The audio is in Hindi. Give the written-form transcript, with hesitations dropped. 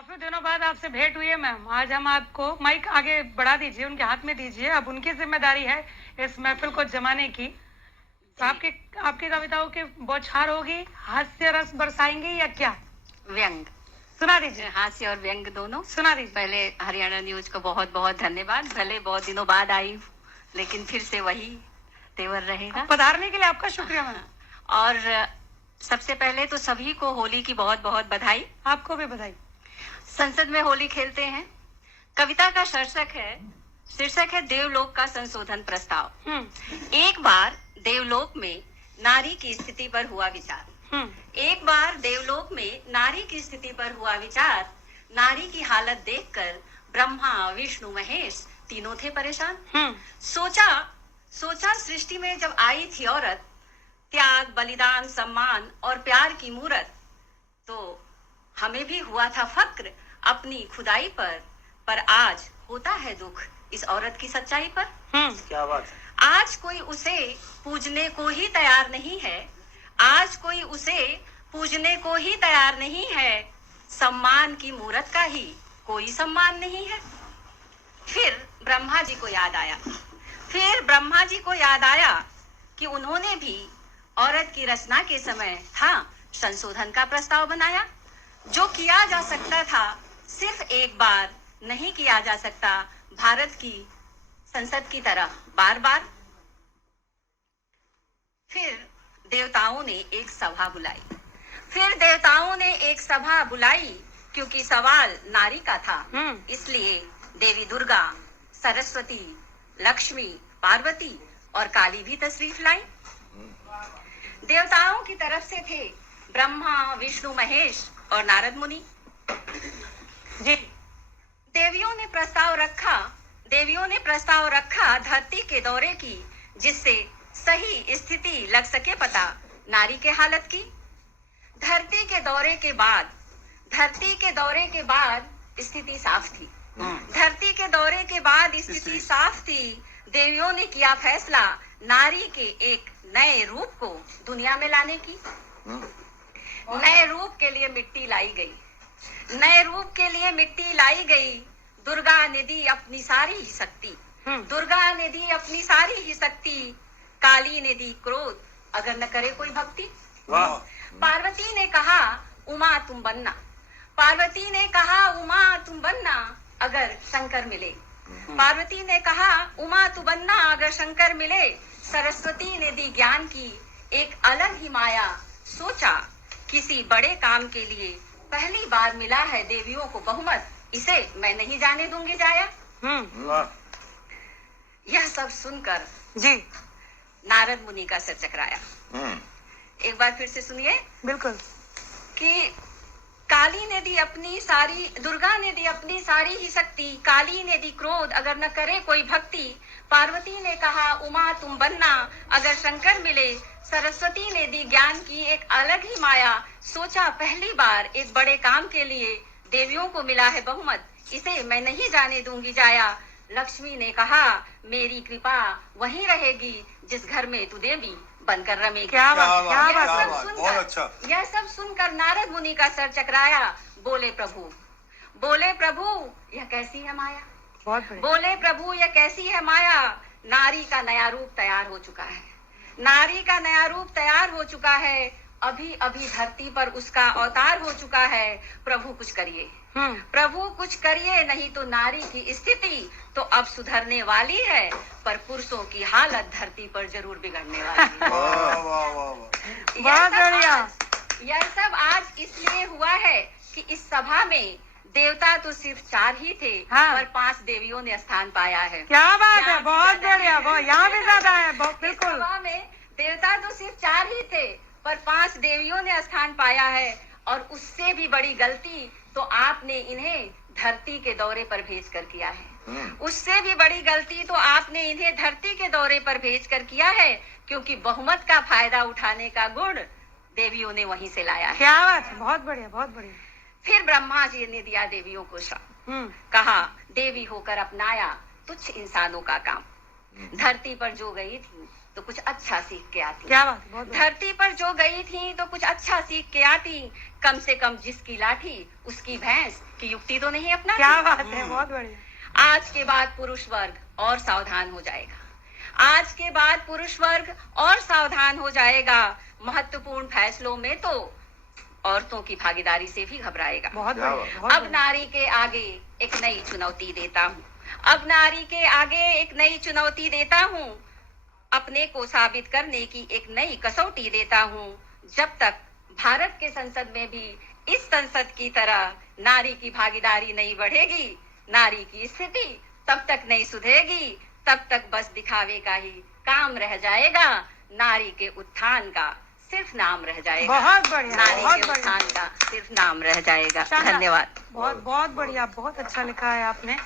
काफी दिनों बाद आपसे भेंट हुई है मैम। आज हम आपको माइक आगे बढ़ा दीजिए, उनके हाथ में दीजिए। अब उनकी जिम्मेदारी है इस महफिल को जमाने की। तो आपकी कविताओं की बौछार होगी, हास्य रस बरसाएंगी या क्या? व्यंग। सुना दीजिए। हास्य और व्यंग दोनों सुना दीजिए। पहले हरियाणा न्यूज को बहुत बहुत धन्यवाद। भले बहुत दिनों बाद आई, लेकिन फिर से वही तेवर रहेगा। पधारने के लिए आपका शुक्रिया मैम। और सबसे पहले तो सभी को होली की बहुत बहुत बधाई। आपको भी बधाई। संसद में होली खेलते हैं। कविता का शीर्षक है देवलोक का संशोधन प्रस्ताव। एक बार देवलोक में नारी की स्थिति पर हुआ विचार। एक बार देवलोक में नारी की स्थिति पर हुआ विचार। नारी की हालत देखकर ब्रह्मा विष्णु महेश तीनों थे परेशान। सोचा सृष्टि में जब आई थी औरत, त्याग बलिदान सम्मान और प्यार की मूरत, तो हमें भी हुआ था फक्र अपनी खुदाई पर आज होता है दुख इस औरत की सच्चाई पर। क्या बात है। आज कोई उसे पूजने को ही तैयार नहीं है। आज कोई उसे पूजने को ही तैयार नहीं है। सम्मान की मूरत का ही कोई सम्मान नहीं है। फिर ब्रह्मा जी को याद आया कि उन्होंने भी औरत की रचना के समय था संशोधन का प्रस्ताव बनाया। जो किया जा सकता था सिर्फ एक बार, नहीं किया जा सकता भारत की संसद की तरह बार बार। फिर देवताओं ने एक सभा बुलाई क्योंकि सवाल नारी का था। इसलिए देवी दुर्गा, सरस्वती, लक्ष्मी, पार्वती और काली भी तशरीफ लाई। देवताओं की तरफ से थे ब्रह्मा विष्णु महेश और नारद मुनि जी। देवियों ने प्रस्ताव रखा धरती के दौरे की, जिससे सही स्थिति लग सके पता नारी के हालत की। धरती के दौरे के बाद स्थिति साफ थी। देवियों ने किया फैसला नारी के एक नए रूप को दुनिया में लाने की। नए रूप के लिए मिट्टी लाई गई। दुर्गा ने दी अपनी सारी ही शक्ति। काली ने दी क्रोध अगर न करे कोई भक्ति। पार्वती ने कहा उमा तुम बनना अगर शंकर मिले। सरस्वती ने दी ज्ञान की एक अलग ही माया। सोचा किसी बड़े काम के लिए पहली बार मिला है देवियों को बहुमत, इसे मैं नहीं जाने दूंगी जाया। यह सब सुनकर जी नारद मुनि का सिर चकराया। एक बार फिर से सुनिए। बिल्कुल। कि दुर्गा ने दी अपनी सारी ही शक्ति। काली ने दी क्रोध अगर न करे कोई भक्ति। पार्वती ने कहा उमा तुम बनना अगर शंकर मिले। सरस्वती ने दी ज्ञान की एक अलग ही माया। सोचा पहली बार एक बड़े काम के लिए देवियों को मिला है बहुमत, इसे मैं नहीं जाने दूंगी जाया। लक्ष्मी ने कहा मेरी कृपा वहीं रहेगी जिस घर में तू देवी बनकर रमेगी। क्या बात। बहुत अच्छा। यह सब सुनकर नारद मुनि का सर चकराया। बोले प्रभु यह कैसी है माया। बोले प्रभु यह कैसी है माया। नारी का नया रूप तैयार हो चुका है। अभी अभी धरती पर उसका अवतार हो चुका है। प्रभु कुछ करिए नहीं तो नारी की स्थिति तो अब सुधरने वाली है, पर पुरुषों की हालत धरती पर जरूर बिगड़ने वाली है। यह सब आज इसलिए हुआ है कि इस सभा में देवता तो सिर्फ 4 ही थे, पर 5 देवियों ने स्थान पाया है। क्या बात है, बहुत बढ़िया। यहाँ भी ज्यादा है। बिल्कुल। सभा में देवता तो सिर्फ 4 ही थे, पर 5 देवियों ने स्थान पाया है। और उससे भी बड़ी गलती तो आपने इन्हें धरती के दौरे पर भेजकर किया है। उससे भी बड़ी गलती तो आपने इन्हें धरती के दौरे पर भेजकर किया है, क्योंकि बहुमत का फायदा उठाने का गुण देवियों ने वहीं से लाया है। क्या बात है, बहुत बढ़िया, बहुत बढ़िया। फिर ब्रह्मा जी ने दिया देवियों को श्राप। कहा देवी होकर अपनाया तुच्छ इंसानों का काम। धरती पर जो गई थी तो कुछ अच्छा सीख के आती। क्या बात है, बहुत बढ़िया। धरती पर जो गई थी तो कुछ अच्छा सीख के आती, कम से कम जिसकी लाठी उसकी भैंस की युक्ति तो नहीं अपना। क्या बात है, बहुत बढ़िया। आज के बाद पुरुष वर्ग और सावधान हो जाएगा। आज के बाद पुरुष वर्ग और सावधान हो जाएगा। महत्वपूर्ण फैसलों में तो औरतों की भागीदारी से भी घबराएगा। बहुत बढ़िया, बहुत अब बढ़िया। नारी के आगे एक नई चुनौती देता हूँ। अब नारी के आगे एक नई चुनौती देता हूँ। अपने को साबित करने की एक नई कसौटी देता हूँ। जब तक भारत के संसद में भी इस संसद की तरह नारी की भागीदारी नहीं बढ़ेगी, नारी की स्थिति तब तक नहीं सुधरेगी, तब तक बस दिखावे का ही काम रह जाएगा। नारी के उत्थान का सिर्फ नाम रह जाएगा। बहुत बढ़िया, नारी बहुत के बढ़िया। उत्थान का सिर्फ नाम रह जाएगा। शानदार। धन्यवाद। बहुत बहुत बढ़िया, बहुत अच्छा लिखा है आपने।